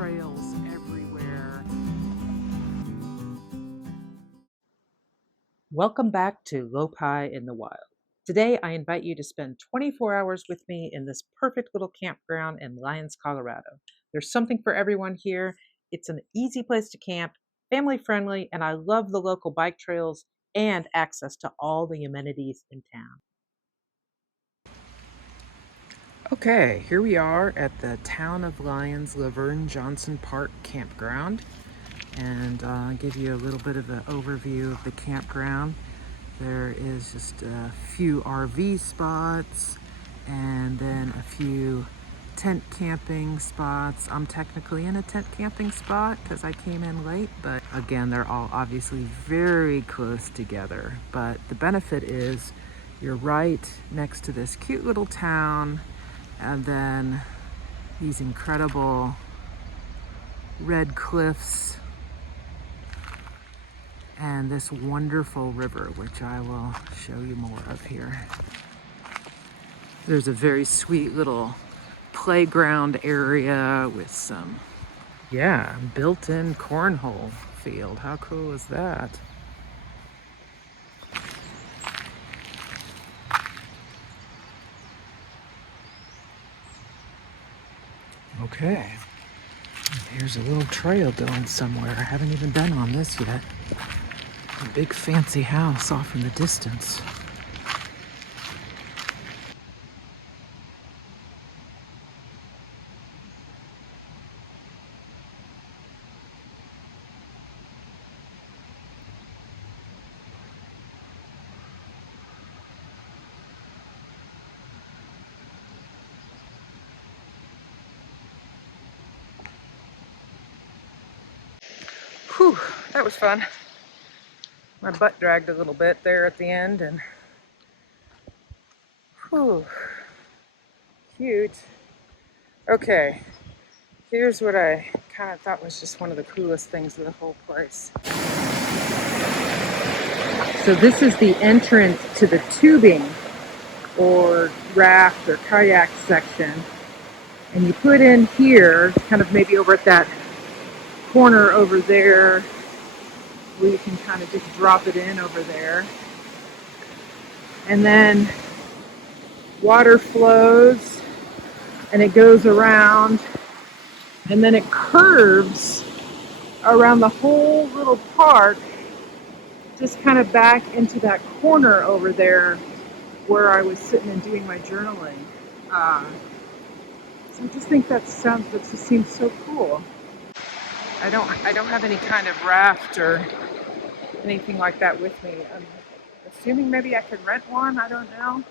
trails everywhere. Welcome back to Lopi in the Wild. Today, I invite you to spend 24 hours with me in this perfect little campground in Lyons, Colorado. There's something for everyone here. It's an easy place to camp, family friendly, and I love the local bike trails and access to all the amenities in town. Okay, here we are at the Town of Lyons Laverne Johnson Park Campground, and I'll give you a little bit of an overview of the campground. There is just a few RV spots and then a few tent camping spots. I'm technically in a tent camping spot because I came in late, but again, they're all obviously very close together. But the benefit is you're right next to this cute little town, and then these incredible red cliffs and this wonderful river, which I will show you more of here. There's a very sweet little playground area with some, built-in cornhole field. How cool is that? Okay, here's a little trail going somewhere. I haven't even been on this yet. A big fancy house off in the distance. Whew, that was fun. My butt dragged a little bit there at the end, and whew, cute. Okay, here's what I kind of thought was just one of the coolest things of the whole place. So this is the entrance to the tubing or raft or kayak section. And you put in here, kind of maybe over at that corner over there, where you can kind of just drop it in over there. And then water flows and it goes around, and then it curves around the whole little park, just kind of back into that corner over there where I was sitting and doing my journaling. So I just think that just seems so cool. I don't have any kind of raft or anything like that with me. I'm assuming maybe I could rent one. I don't know.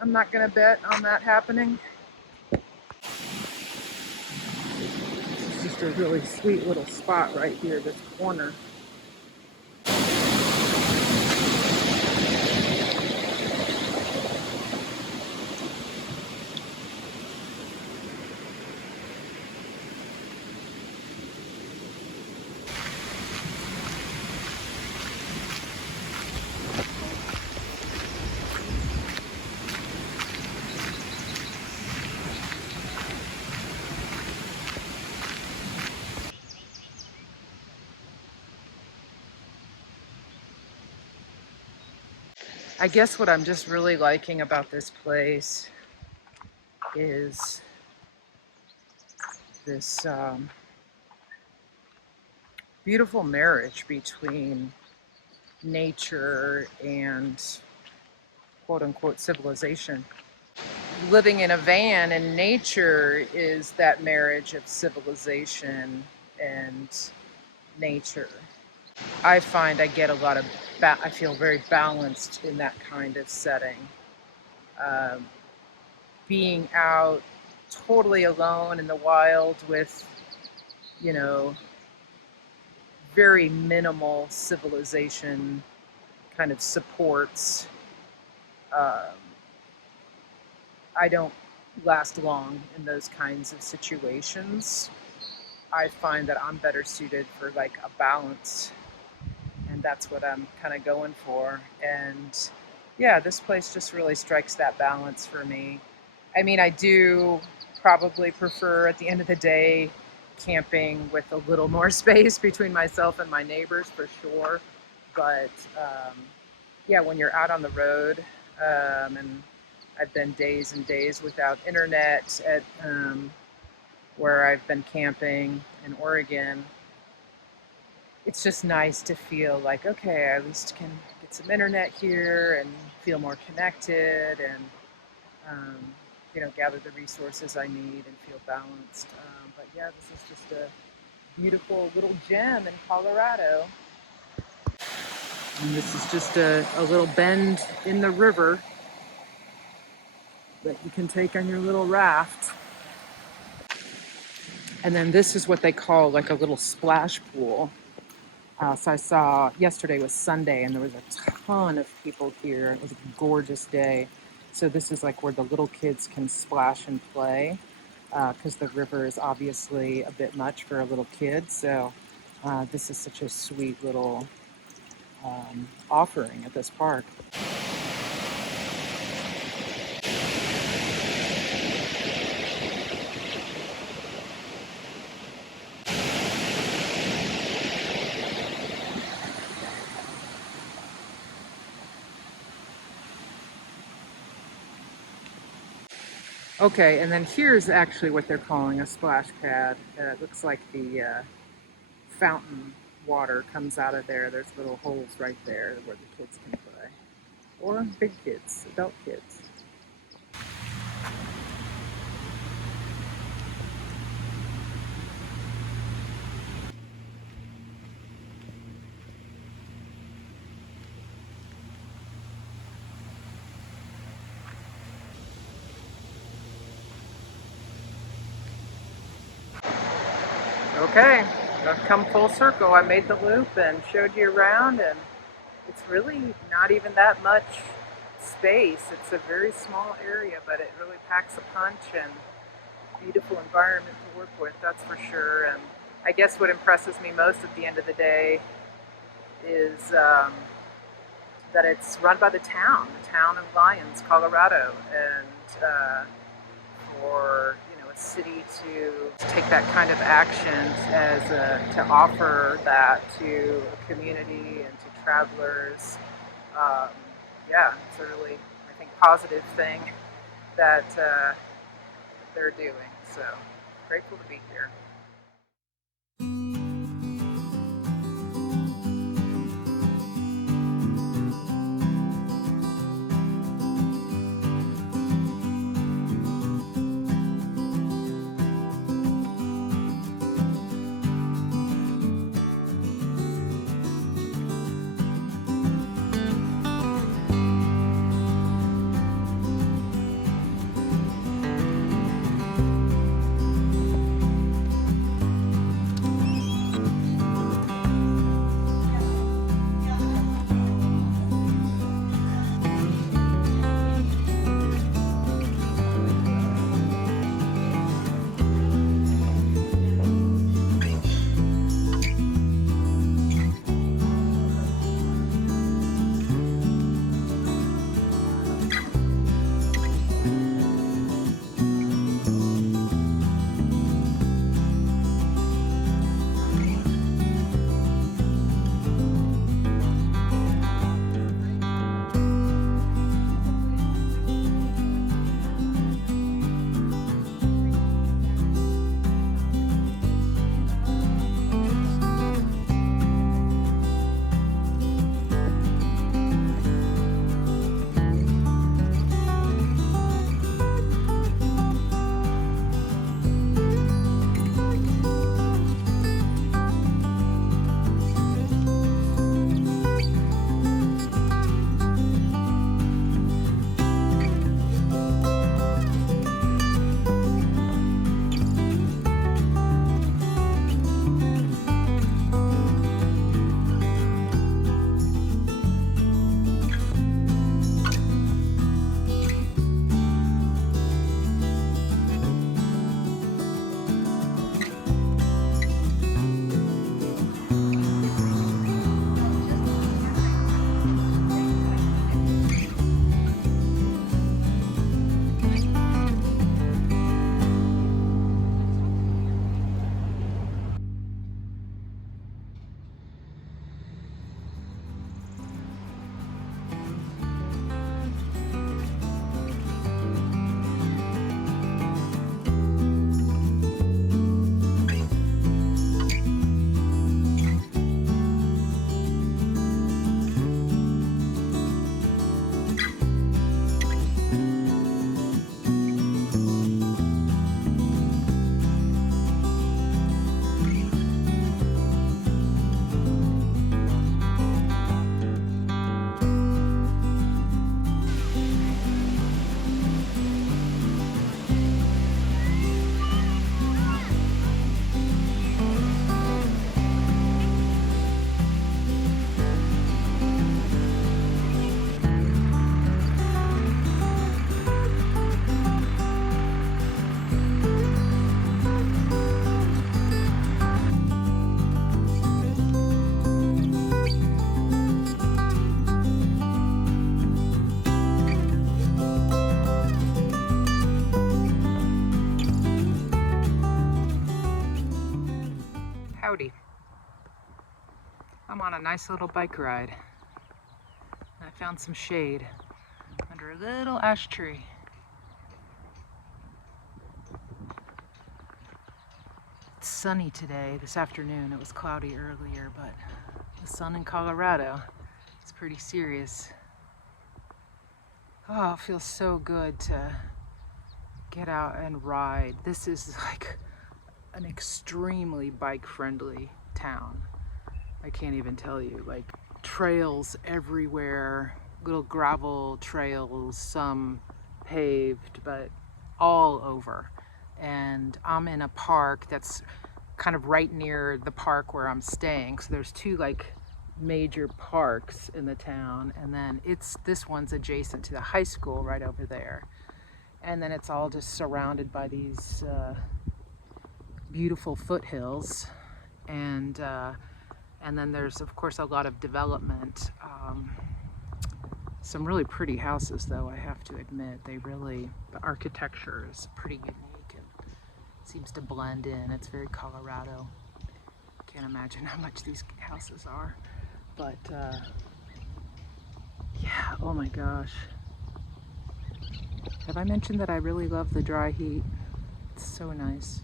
I'm not gonna bet on that happening. It's just a really sweet little spot right here, this corner. I guess what I'm just really liking about this place is this beautiful marriage between nature and quote unquote civilization. Living in a van in nature is that marriage of civilization and nature. I find I get a lot of, I feel very balanced in that kind of setting. Um, Being out totally alone in the wild with, you know, very minimal civilization kind of supports. Um, I don't last long in those kinds of situations. I find that I'm better suited for like a balance, and that's what I'm kind of going for. And yeah, this place just really strikes that balance for me. I mean, I do probably prefer at the end of the day camping with a little more space between myself and my neighbors for sure. But yeah, when you're out on the road, and I've been days and days without internet at where I've been camping in Oregon, it's just nice to feel like, okay, I at least can get some internet here and feel more connected and, um, gather the resources I need and feel balanced. But yeah, this is just a beautiful little gem in Colorado. And this is just a little bend in the river that you can take on your little raft. And then this is what they call like a little splash pool. So I saw yesterday was Sunday and there was a ton of people here. It was a gorgeous day. So this is like where the little kids can splash and play because the river is obviously a bit much for a little kid. So this is such a sweet little offering at this park. Okay, and then here's actually what they're calling a splash pad. It looks like the fountain water comes out of there. There's little holes right there where the kids can play. Or big kids, adult kids. Okay, I've come full circle. I made the loop and showed you around, and it's really not even that much space. It's a very small area, but it really packs a punch and beautiful environment to work with, that's for sure. And I guess what impresses me most at the end of the day is that it's run by the town of Lyons, Colorado, and for a city to take that kind of action to offer that to a community and to travelers. Um, yeah, it's a really, I think, positive thing that they're doing. So grateful to be here. on a nice little bike ride. I found some shade under a little ash tree. It's sunny today, this afternoon. It was cloudy earlier, but the sun in Colorado is pretty serious. Oh, it feels so good to get out and ride. This is like an extremely bike-friendly town. I can't even tell you, like trails everywhere, little gravel trails, some paved, but all over. And I'm in a park that's kind of right near the park where I'm staying. So there's two like major parks in the town, and then this one's adjacent to the high school right over there. And then it's all just surrounded by these beautiful foothills, and then there's of course a lot of development. Some really pretty houses, though, I have to admit. The architecture is pretty unique and seems to blend in. It's very Colorado. Can't imagine how much these houses are, but yeah, oh my gosh. Have I mentioned that I really love the dry heat? It's so nice.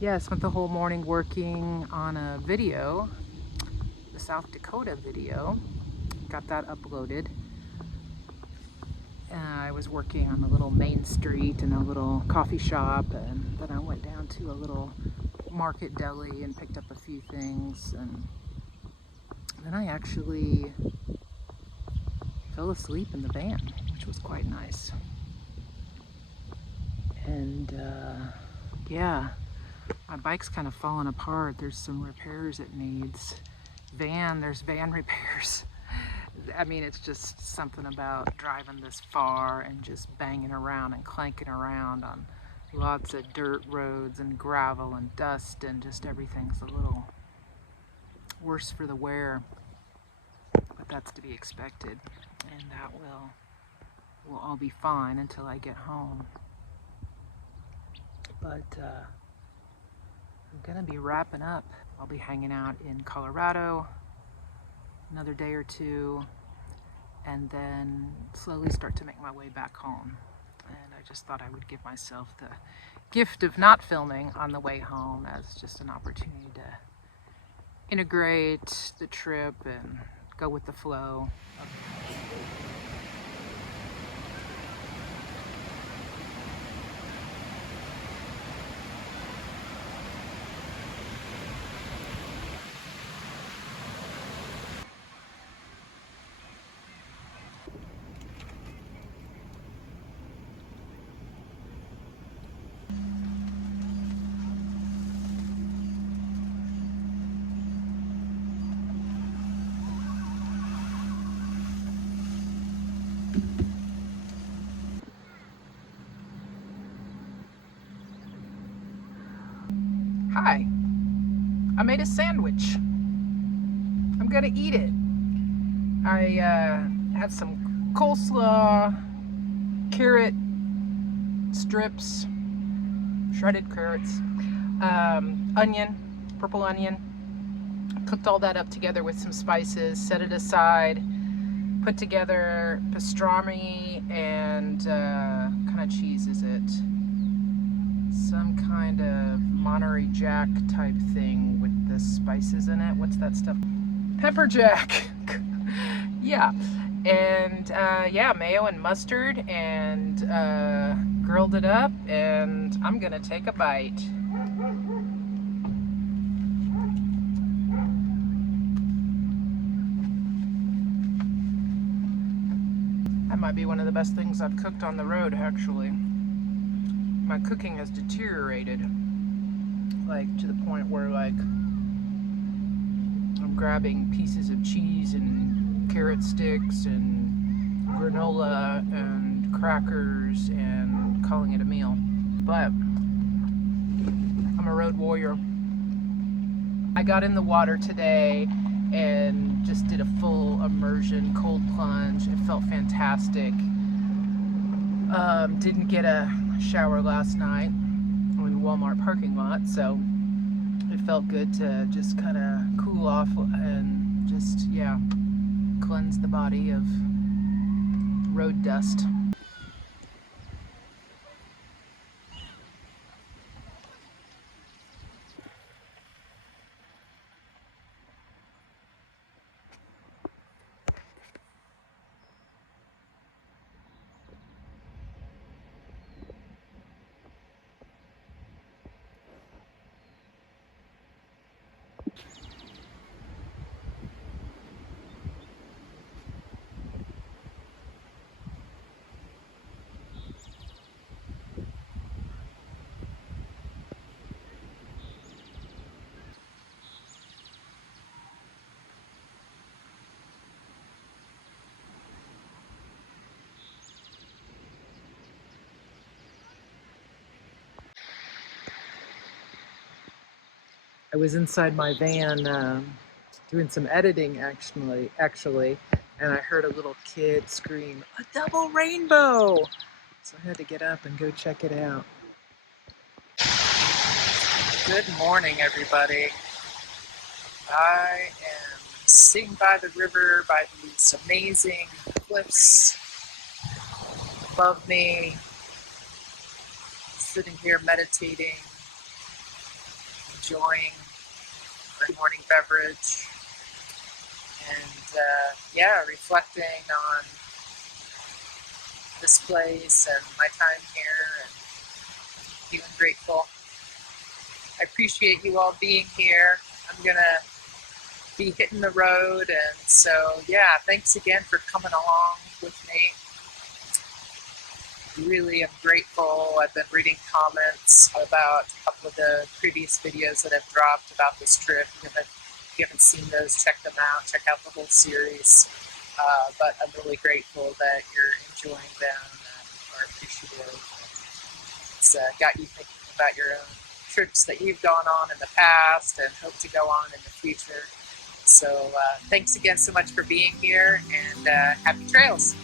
Yeah, I spent the whole morning working on a video, the South Dakota video. Got that uploaded. I was working on a little main street and a little coffee shop, and then I went down to a little market deli and picked up a few things, and then I actually fell asleep in the van, which was quite nice. And yeah, my bike's kind of falling apart. There's some repairs it needs. There's van repairs. I mean, it's just something about driving this far and just banging around and clanking around on lots of dirt roads and gravel and dust, and just everything's a little worse for the wear. But that's to be expected, and that will all be fine until I get home. But I'm gonna be wrapping up. I'll be hanging out in Colorado another day or two, and then slowly start to make my way back home. And I just thought I would give myself the gift of not filming on the way home as just an opportunity to integrate the trip and go with the flow. Hi, I made a sandwich. I'm gonna eat it. I had some coleslaw, carrot strips, shredded carrots, onion, purple onion. Cooked all that up together with some spices, set it aside, put together pastrami and what kind of cheese is it? Some kind of Monterey Jack type thing with the spices in it. What's that stuff? Pepper jack. Yeah. And yeah, mayo and mustard, and grilled it up, and I'm gonna take a bite. That might be one of the best things I've cooked on the road, actually. My cooking has deteriorated, like to the point where like I'm grabbing pieces of cheese and carrot sticks and granola and crackers and calling it a meal. But I'm a road warrior. I got in the water today and just did a full immersion cold plunge. It felt fantastic. Didn't get a shower last night in the Walmart parking lot, so it felt good to just kind of cool off and Just, yeah, cleanse the body of road dust. I was inside my van doing some editing actually, and I heard a little kid scream, "A double rainbow!" So I had to get up and go check it out. Good morning, everybody. I am sitting by the river by these amazing cliffs above me, sitting here meditating, enjoying my morning beverage, and yeah, reflecting on this place and my time here and feeling grateful. I appreciate you all being here. I'm gonna be hitting the road, and so yeah, thanks again for coming along with me. Really am grateful. I've been reading comments about a couple of the previous videos that I've dropped about this trip. If you haven't seen those, check them out. Check out the whole series. But I'm really grateful that you're enjoying them and are appreciative. It's got you thinking about your own trips that you've gone on in the past and hope to go on in the future. So thanks again so much for being here, and happy trails.